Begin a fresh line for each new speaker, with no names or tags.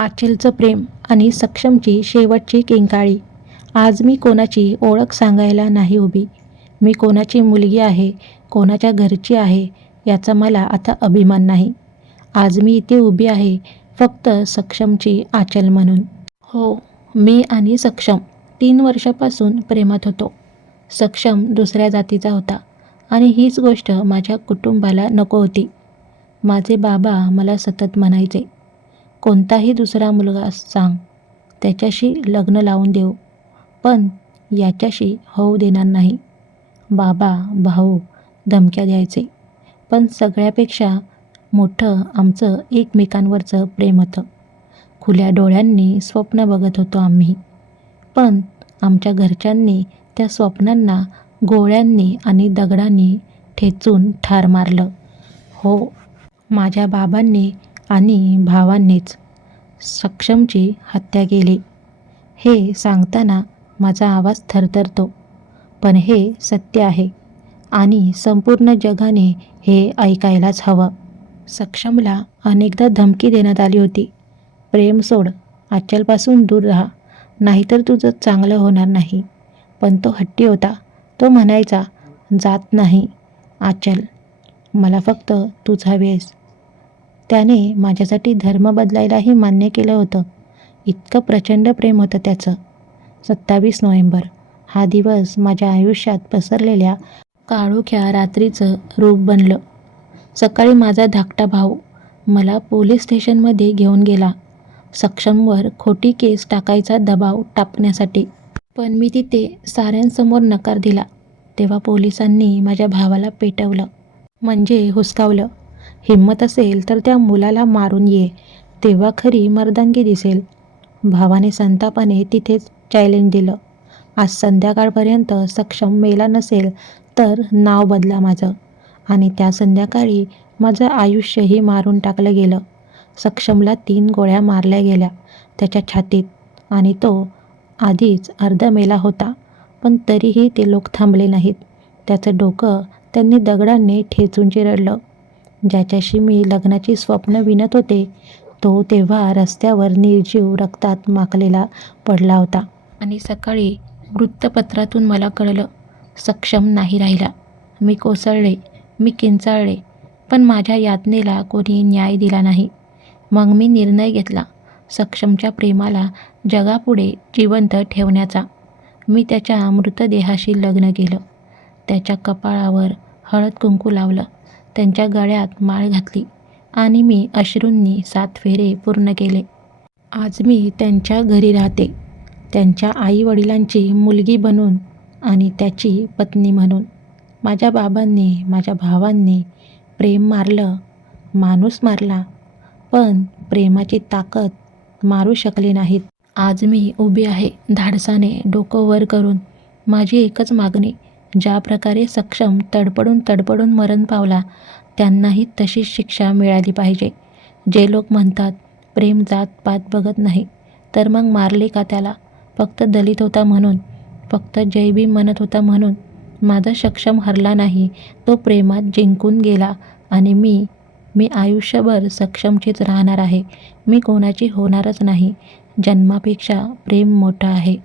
आचलचं प्रेम आणि सक्षमची शेवटची किंकाळी. आज मी कोणाची ओळख सांगायला नाही उभी. मी कोणाची मुलगी आहे कोणाच्या घरची आहे याचा मला आता अभिमान नाही. आज मी इथे उभी आहे फक्त सक्षमची आचल म्हणून. हो मी आणि सक्षम तीन वर्षापासून प्रेमात होतो. सक्षम दुसऱ्या जातीचा होता आणि हीच गोष्ट माझ्या कुटुंबाला नको होती. माझे बाबा मला सतत म्हणायचे कोणताही दुसरा मुलगा सांग त्याच्याशी लग्न लावून देऊ पण याच्याशी होऊ देणार नाही. बाबा भाऊ धमक्या द्यायचे. पण सगळ्यापेक्षा मोठं आमचं एकमेकांवरचं प्रेम होतं. खुल्या डोळ्यांनी स्वप्न बघत होतो आम्ही. पण आमच्या घरच्यांनी त्या स्वप्नांना गोळ्यांनी आणि दगडांनी ठेचून ठार मारलं. हो माझ्या बाबांनी आणि भावांनीच सक्षमची हत्या केली. हे सांगताना माझा आवाज थरथरतो. पण हे सत्य आहे आणि संपूर्ण जगाने हे ऐकायलाच हवं. सक्षमला अनेकदा धमकी देण्यात आली होती. प्रेम सोड आचलपासून दूर राहा नाहीतर तुझं चांगलं होणार नाही. पण तो हट्टी होता. तो म्हणायचा जात नाही. आचल मला फक्त तुझा हवेस त्याने माझ्यासाठी धर्म बदलायलाही मान्य केलं होतं. इतकं प्रचंड प्रेम होतं त्याचं. सत्तावीस नोव्हेंबर. हा दिवस माझ्या आयुष्यात पसरलेल्या काळोख्या रात्रीचं रूप बनलं. सकाळी माझा धाकटा भाऊ मला पोलीस स्टेशनमध्ये घेऊन गेला. सक्षमवर खोटी केस टाकायचा दबाव टाकण्यासाठी पण मी तिथे साऱ्यांसमोर नकार दिला. तेव्हा पोलिसांनी माझ्या भावाला पेटवलं. म्हणजे हुसकावलं. हिंमत असेल तर त्या मुलाला मारून ये. तेव्हा खरी मर्दांगी दिसेल. भावाने संतापाने तिथेच चॅलेंज दिलं. आज संध्याकाळपर्यंत सक्षम मेला नसेल तर नाव बदला माझं. आणि त्या संध्याकाळी माझं आयुष्यही मारून टाकलं गेलं. सक्षमला तीन गोळ्या मारल्या गेल्या त्याच्या छातीत आणि तो आधीच अर्ध मेला होता. पण तरीही ते लोक थांबले नाहीत. त्याचं डोकं त्यांनी दगडांनी ठेचून चिरडलं. ज्याच्याशी मी लग्नाची स्वप्न विणत होते तो तेव्हा रस्त्यावर निर्जीव रक्तात माखलेला पडला होता. आणि सकाळी वृत्तपत्रातून मला कळलं सक्षम नाही राहिला. मी कोसळले मी किंचाळले पण माझ्या यातनेला कोणी न्याय दिला नाही. मग मी निर्णय घेतला सक्षमच्या प्रेमाला जगापुढे जिवंत ठेवण्याचा. मी त्याच्या मृतदेहाशी लग्न केलं त्याच्या कपाळावर हळद कुंकू लावलं त्यांच्या गळ्यात माळ घातली आणि मी अश्रूंनी सात फेरे पूर्ण केले. आज मी त्यांच्या घरी राहते. त्यांच्या आईवडिलांची मुलगी बनून आणि त्याची पत्नी म्हणून. माझ्या बाबांनी माझ्या भावांनी प्रेम मारलं माणूस मारला पण प्रेमाची ताकद मारू शकली नाहीत. आज मी उभी आहे धाडसाने डोकं वर करून. माझी एकच मागणी ज्या प्रकारे सक्षम तडपडून तडपडून मरण पावला त्यांनाही तशीच शिक्षा मिळाली पाहिजे. जे लोक म्हणतात प्रेम जात पात बघत नाही तर मग मारले का त्याला? फक्त दलित होता म्हणून फक्त जय म्हणत होता म्हणून. माझा सक्षम हरला नाही तो प्रेमात जिंकून गेला आणि मी मी आयुष्यभर सक्षमचीच राहणार आहे. मी कोणाची होणारच नाही. जन्मापेक्षा प्रेम मोठं आहे.